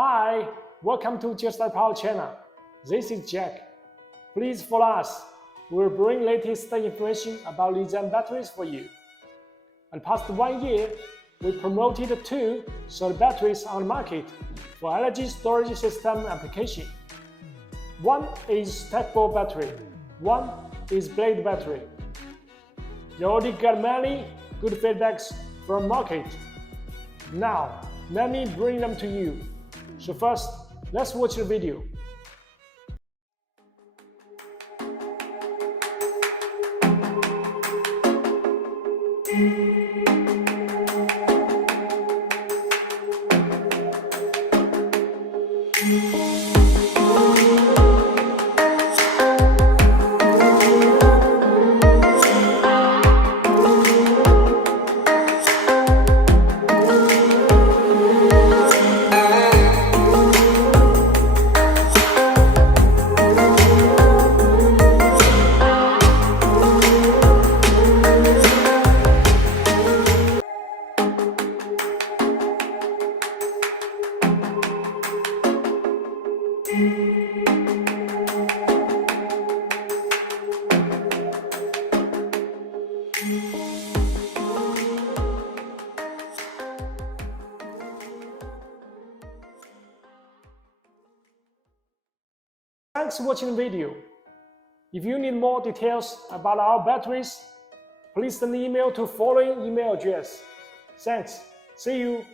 Hi, welcome to JstaryPower channel. This is Jack. Please follow us. We'll bring latest information about lithium batteries for you. In the past 1 year, we promoted 2 solid batteries on the market for energy storage system application. One is stackable battery, one is blade battery. You already got many good feedbacks from market. Now, let me bring them to you. So first, let's watch the video. Thanks for watching the video. If you need more details about our batteries, please send an email to following email address. Thanks. See you.